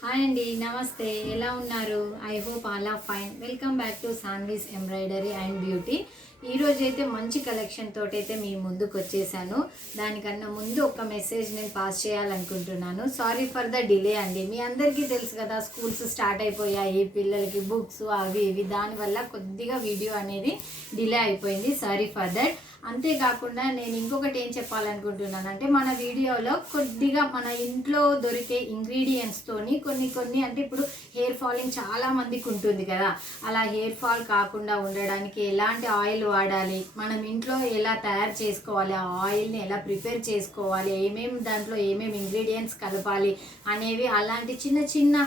Hi అండి, నమస్తే. ఎలా ఉన్నారు? I hope all are fine. Welcome back to Saanvi's embroidery and beauty. ఈరోజు అయితే మంచి కలెక్షన్ తోటైతే మీ ముందుకు వచ్చేసాను. దానికన్నా ముందు ఒక మెసేజ్ నేను పాస్ చేయాలనుకుంటున్నాను. సారీ ఫర్ ద డిలే అండి. మీ అందరికీ తెలుసు కదా, స్కూల్స్ స్టార్ట్ అయిపోయాయి, పిల్లలకి బుక్స్ అవి ఇవి, దానివల్ల కొద్దిగా వీడియో అనేది డిలే అయిపోయింది. Sorry for that. అంతేకాకుండా నేను ఇంకొకటి ఏం చెప్పాలనుకుంటున్నాను అంటే, మన వీడియోలో కొద్దిగా మన ఇంట్లో దొరికే ఇంగ్రీడియంట్స్తోని కొన్ని అంటే ఇప్పుడు హెయిర్ ఫాలింగ్ చాలా మందికి ఉంటుంది కదా, అలా హెయిర్ ఫాల్ కాకుండా ఉండడానికి ఎలాంటి ఆయిల్ వాడాలి, మనం ఇంట్లో ఎలా తయారు చేసుకోవాలి, ఆ ఆయిల్ని ఎలా ప్రిపేర్ చేసుకోవాలి, దాంట్లో ఏమేమి ఇంగ్రీడియంట్స్ కలపాలి అనేవి, అలాంటి చిన్న చిన్న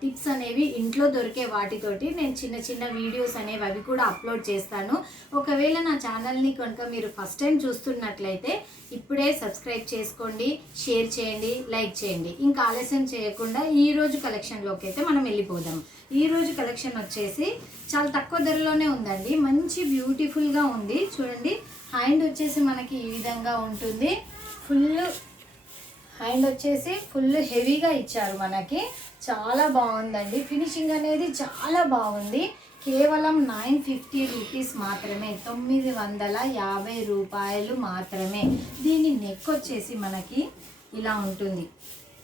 టిప్స్ అనేవి ఇంట్లో దొరికే వాటితోటి నేను చిన్న చిన్న వీడియోస్ అనేవి అవి కూడా అప్లోడ్ చేస్తాను. ఒకవేళ నా ఛానల్ని కనుక మీరు ఫస్ట్ టైం చూస్తున్నట్లయితే ఇప్పుడే సబ్స్క్రైబ్ చేసుకోండి, షేర్ చేయండి, లైక్ చేయండి. ఇంకా ఆలస్యం చేయకుండా ఈరోజు కలెక్షన్లోకి అయితే మనం వెళ్ళిపోదాం. ఈరోజు కలెక్షన్ వచ్చేసి చాలా తక్కువ ధరలోనే ఉందండి. మంచి బ్యూటిఫుల్గా ఉంది. చూడండి, హ్యాండ్ వచ్చేసి మనకి ఈ విధంగా ఉంటుంది. హ్యాండ్ వచ్చేసి ఫుల్ హెవీగా ఇచ్చారు మనకి. చాలా బాగుందండి. ఫినిషింగ్ అనేది చాలా బాగుంది. కేవలం 950 రూపీస్ మాత్రమే, 950 రూపాయలు మాత్రమే. దీని నెక్ వచ్చేసి మనకి ఇలా ఉంటుంది.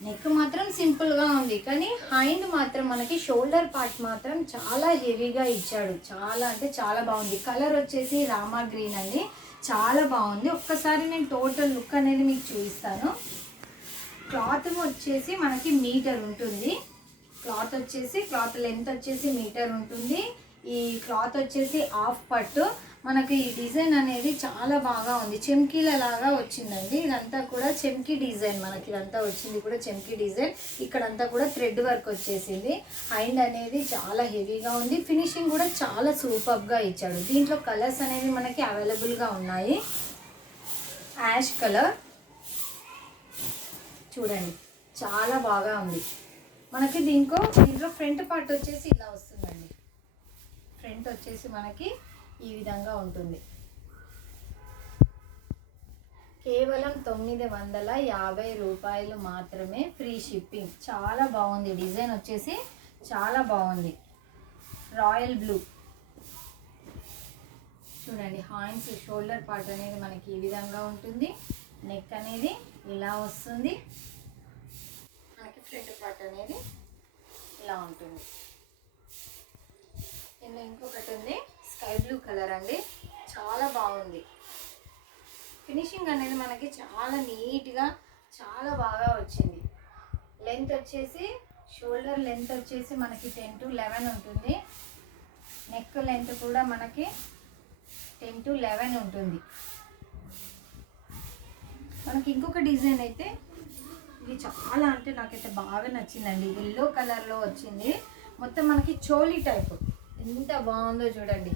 నెక్ మాత్రం సింపుల్గా ఉంది, కానీ హ్యాండ్ మాత్రం మనకి షోల్డర్ పార్ట్ మాత్రం చాలా హెవీగా ఇచ్చాడు. చాలా అంటే చాలా బాగుంది. కలర్ వచ్చేసి రామా గ్రీన్ అండి. చాలా బాగుంది. ఒక్కసారి నేను టోటల్ లుక్ అనేది మీకు చూపిస్తాను. క్లాత్ వచ్చేసి మనకి మీటర్ ఉంటుంది. క్లాత్ లెంత్ వచ్చేసి మీటర్ ఉంటుంది. ఈ క్లాత్ వచ్చేసి హాఫ్ పట్టు. మనకి ఈ డిజైన్ అనేది చాలా బాగా ఉంది. చెమ్కీల లాగా వచ్చిందండి. ఇదంతా కూడా చెమ్కీ డిజైన్. మనకి ఇదంతా వచ్చింది కూడా చెమ్కీ డిజైన్. ఇక్కడంతా కూడా థ్రెడ్ వర్క్ వచ్చేసింది. హ్యాండ్ అనేది చాలా హెవీగా ఉంది. ఫినిషింగ్ కూడా చాలా సూపర్గా ఇచ్చాడు. దీంట్లో కలర్స్ అనేవి మనకి అవైలబుల్గా ఉన్నాయి. యాష్ కలర్ చూడండి, చాలా బాగా ఉంది. మనకి దీంట్లో ఫ్రంట్ పార్ట్ వచ్చేసి ఇలా వస్తుందండి. ఫ్రంట్ వచ్చేసి మనకి ఈ విధంగా ఉంటుంది. కేవలం 950 రూపాయలు మాత్రమే, ఫ్రీ షిప్పింగ్. చాలా బాగుంది. డిజైన్ వచ్చేసి చాలా బాగుంది. రాయల్ బ్లూ చూడండి. హ్యాండ్స్ షోల్డర్ పార్ట్ అనేది మనకి ఈ విధంగా ఉంటుంది. నెక్ అనేది ఇలా వస్తుంది. మనకి ఫ్రంట్ పార్ట్ అనేది ఇలా ఉంటుంది. ఇంకొకటి ఉంది, స్కై బ్లూ కలర్ అండి. చాలా బాగుంది. ఫినిషింగ్ అనేది మనకి చాలా నీట్గా చాలా బాగా వచ్చింది. లెంత్ వచ్చేసి షోల్డర్ లెంత్ వచ్చేసి మనకి 10 to 11 ఉంటుంది. నెక్ లెంత్ కూడా మనకి 10 to 11 ఉంటుంది. మనకి ఇంకొక డిజైన్ అయితే ఇది చాలా అంటే నాకైతే బాగా నచ్చిందండి. ఎల్లో కలర్లో వచ్చింది. మొత్తం మనకి చోలీ టైప్. ఎంత బాగుందో చూడండి.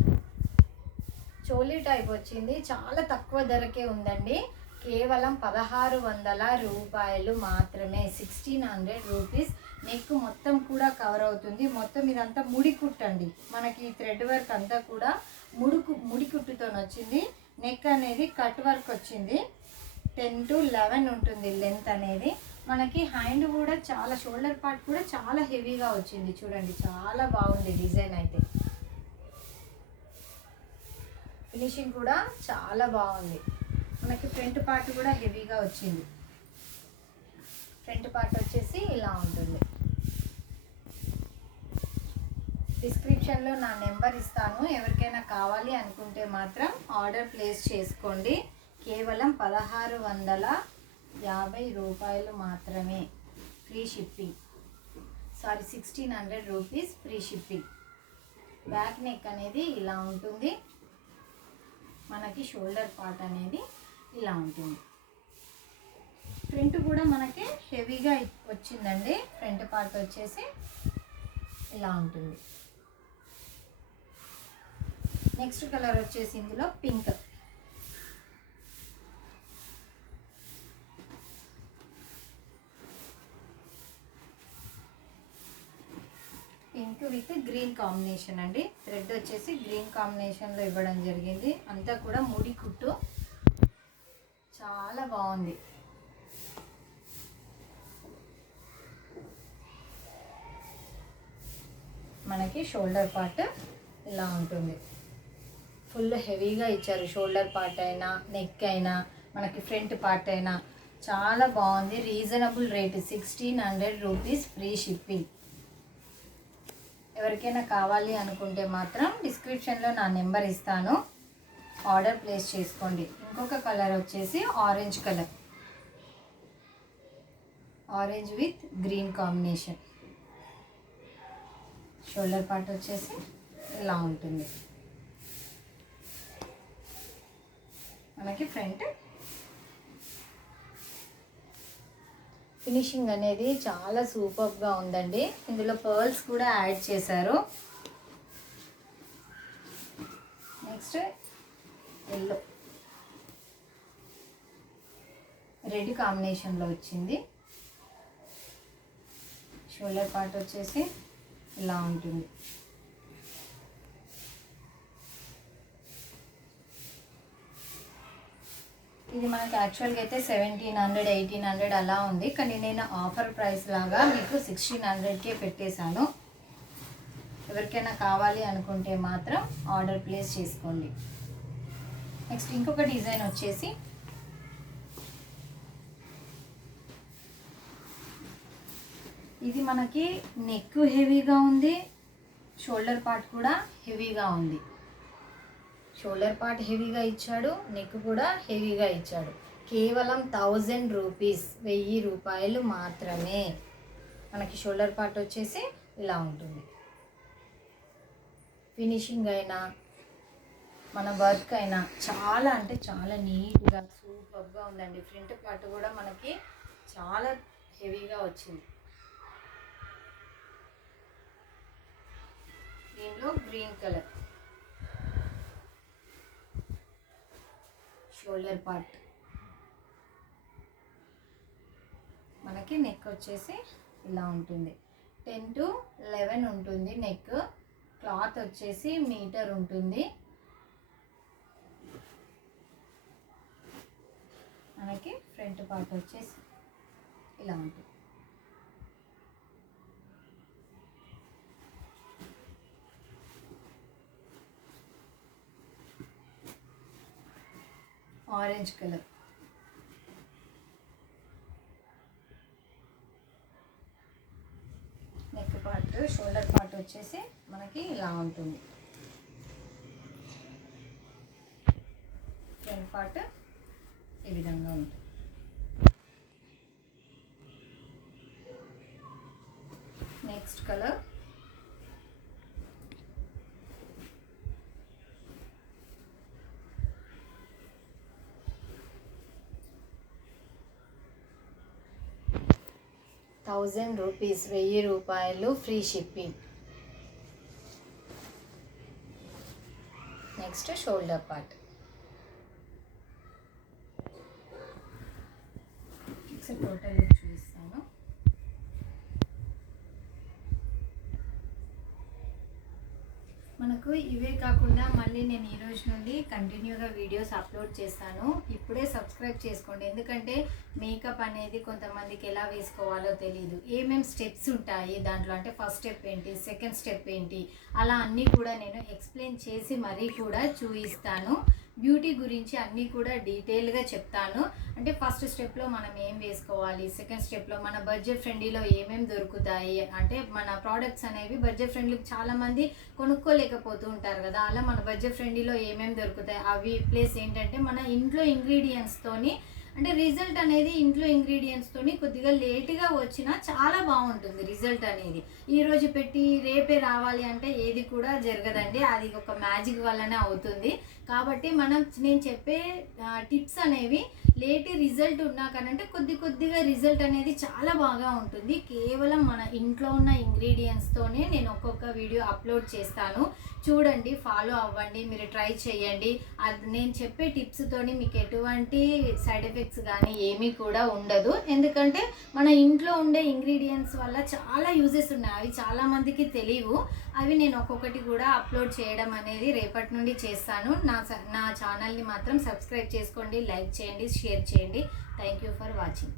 చోలీ టైప్ వచ్చింది. చాలా తక్కువ ధరకే ఉందండి. కేవలం 1600 రూపాయలు మాత్రమే, 1600 రూపీస్. నెక్ మొత్తం కూడా కవర్ అవుతుంది. మొత్తం ఇదంతా ముడి కుట్టండి. మనకి థ్రెడ్ వర్క్ అంతా కూడా ముడి కుట్టుతో వచ్చింది. నెక్ అనేది కట్ వర్క్ వచ్చింది. 10 to 11 ఉంటుంది లెంత్ అనేది. మనకి హ్యాండ్ కూడా చాలా, షోల్డర్ పార్ట్ కూడా చాలా హెవీగా వచ్చింది. చూడండి, చాలా బాగుంది డిజైన్ అయితే. ఫినిషింగ్ కూడా చాలా బాగుంది. మనకి ఫ్రంట్ పార్ట్ కూడా హెవీగా వచ్చింది. ఫ్రంట్ పార్ట్ వచ్చేసి ఇలా ఉంటుంది. డిస్క్రిప్షన్లో నా నెంబర్ ఇస్తాను. ఎవరికైనా కావాలి అనుకుంటే మాత్రం ఆర్డర్ ప్లేస్ చేసుకోండి. కేవలం 1650 రూపాయలు మాత్రమే, free shipping. 1600 rupees, free shipping. Back neck అనేది ఇలా ఉంటుంది. మనకి షోల్డర్ పార్ట్ అనేది ఇలా ఉంటుంది. ఫ్రంట్ కూడా మనకి హెవీగా వచ్చిందండి. ఫ్రంట్ పార్ట్ వచ్చేసి ఇలా ఉంటుంది. నెక్స్ట్ కలర్ వచ్చేసి ఇందులో pink. Pink with green combination అండి. థ్రెడ్ వచ్చేసి గ్రీన్ కాంబినేషన్లో ఇవ్వడం జరిగింది. అంతా కూడా ముడి కుట్టు. చాలా బాగుంది. మనకి షోల్డర్ పార్ట్ ఇలా ఉంటుంది. ఫుల్ హెవీగా ఇచ్చారు. షోల్డర్ పార్ట్ అయినా, నెక్ అయినా, మనకి ఫ్రంట్ పార్ట్ అయినా చాలా బాగుంది. Reasonable rate 1600 rupees, free shipping. ఎవరికైనా కావాలి అనుకుంటే మాత్రం డిస్క్రిప్షన్లో నా నెంబర్ ఇస్తాను, ఆర్డర్ ప్లేస్ చేసుకోండి. ఇంకొక కలర్ వచ్చేసి orange colour, orange with green combination. Shoulder part వచ్చేసి ఇలా ఉంటుంది. మనకి ఫ్రంట్ ఫినిషింగ్ అనేది చాలా సూపర్గా ఉందండి. ఇందులో పర్ల్స్ కూడా యాడ్ చేశారు. నెక్స్ట్ ఎల్లో, రెడ్ కాంబినేషన్లో వచ్చింది. షోల్డర్ పార్ట్ వచ్చేసి ఇలా ఉంటుంది. ఇది మనకి యాక్చువల్గా అయితే 1700, 1800 అలా ఉంది, కానీ నేను ఆఫర్ ప్రైస్ లాగా మీకు 1600కే పెట్టేశాను. ఎవరికైనా కావాలి అనుకుంటే మాత్రం ఆర్డర్ ప్లేస్ చేసుకోండి. నెక్స్ట్ ఇంకొక డిజైన్ వచ్చేసి ఇది మనకి నెక్ హెవీగా ఉంది, షోల్డర్ పార్ట్ కూడా హెవీగా ఉంది. షోల్డర్ పార్ట్ హెవీగా ఇచ్చాడు, నెక్ కూడా హెవీగా ఇచ్చాడు. కేవలం 1000 రూపీస్, 1000 రూపాయలు మాత్రమే. మనకి షోల్డర్ పార్ట్ వచ్చేసి ఇలా ఉంటుంది. ఫినిషింగ్ అయినా, మన వర్క్ అయినా చాలా అంటే చాలా నీట్గా సూపర్గా ఉందండి. ఫ్రంట్ పార్ట్ కూడా మనకి చాలా హెవీగా వచ్చింది. దీనిలో గ్రీన్ కలర్ షోల్డర్ పార్ట్. మనకి నెక్ వచ్చేసి ఇలా ఉంటుంది. 10 to 11 ఉంటుంది నెక్. క్లాత్ వచ్చేసి మీటర్ ఉంటుంది. మనకి ఫ్రంట్ పార్ట్ వచ్చేసి ఇలా ఉంటుంది. Orange colour, neck part, shoulder part వచ్చేసి మనకి ఇలా ఉంటుంది. ఫ్రంట్ పార్ట్ ఈ విధంగా ఉంటుంది. నెక్స్ట్ కలర్ ₹1000, 1000 రూపాయలు, free shipping. Next shoulder part. Total చూపిస్తాను. మనకు ఇవే కాకుండా మళ్ళీ నేను ఈ రోజు నుండి కంటిన్యూగా వీడియోస్ అప్లోడ్ చేస్తాను. ఇప్పుడే సబ్స్క్రైబ్ చేసుకోండి, ఎందుకంటే మేకప్ అనేది కొంతమందికి ఎలా వేసుకోవాలో తెలియదు. ఏమేమి స్టెప్స్ ఉంటాయి దాంట్లో, అంటే ఫస్ట్ స్టెప్ ఏంటి, సెకండ్ స్టెప్ ఏంటి, అలా అన్నీ కూడా నేను ఎక్స్ప్లెయిన్ చేసి మరీ కూడా చూపిస్తాను. బ్యూటీ గురించి అన్నీ కూడా డీటెయిల్గా చెప్తాను. అంటే ఫస్ట్ స్టెప్లో మనం ఏం వేసుకోవాలి, సెకండ్ స్టెప్లో మన బడ్జెట్ ఫ్రెండ్లీలో ఏమేమి దొరుకుతాయి, అంటే మన ప్రోడక్ట్స్ అనేవి బడ్జెట్ ఫ్రెండ్లీ చాలామంది కొనుక్కోలేకపోతూ ఉంటారు కదా, అలా మన బడ్జెట్ ఫ్రెండ్లీలో ఏమేమి దొరుకుతాయి అవి, ప్లేస్ ఏంటంటే మన ఇంట్లో ఇంగ్రీడియంట్స్తోని, అంటే రిజల్ట్ అనేది ఇంట్లో ఇంగ్రీడియంట్స్తోని కొద్దిగా లేట్గా వచ్చినా చాలా బాగుంటుంది రిజల్ట్ అనేది. ఈరోజు పెట్టి రేపే రావాలి అంటే ఏది కూడా జరగదండి, అది ఒక మ్యాజిక్ వల్లనే అవుతుంది. కాబట్టి నేను చెప్పే టిప్స్ అనేవి లేట్ రిజల్ట్ ఉన్నా కానంటే కొద్దిగా రిజల్ట్ అనేది చాలా బాగా ఉంటుంది. కేవలం మన ఇంట్లో ఉన్న ఇంగ్రీడియంట్స్తోనే నేను ఒక్కొక్క వీడియో అప్లోడ్ చేస్తాను. చూడండి, ఫాలో అవ్వండి, మీరు ట్రై చేయండి. అది నేను చెప్పే టిప్స్తోని మీకు ఎటువంటి సైడ్ ఎఫెక్ట్స్ కానీ ఏమీ కూడా ఉండదు. ఎందుకంటే మన ఇంట్లో ఉండే ఇంగ్రీడియంట్స్ వల్ల చాలా యూజెస్ ఉన్నాయి, అవి చాలామందికి తెలియవు. అవి నేను ఒక్కొక్కటి కూడా అప్లోడ్ చేయడం అనేది రేపటి నుండి చేస్తాను. నా ఛానల్ని మాత్రం సబ్స్క్రైబ్ చేసుకోండి, లైక్ చేయండి, షేర్ చేయండి. Thank you for watching.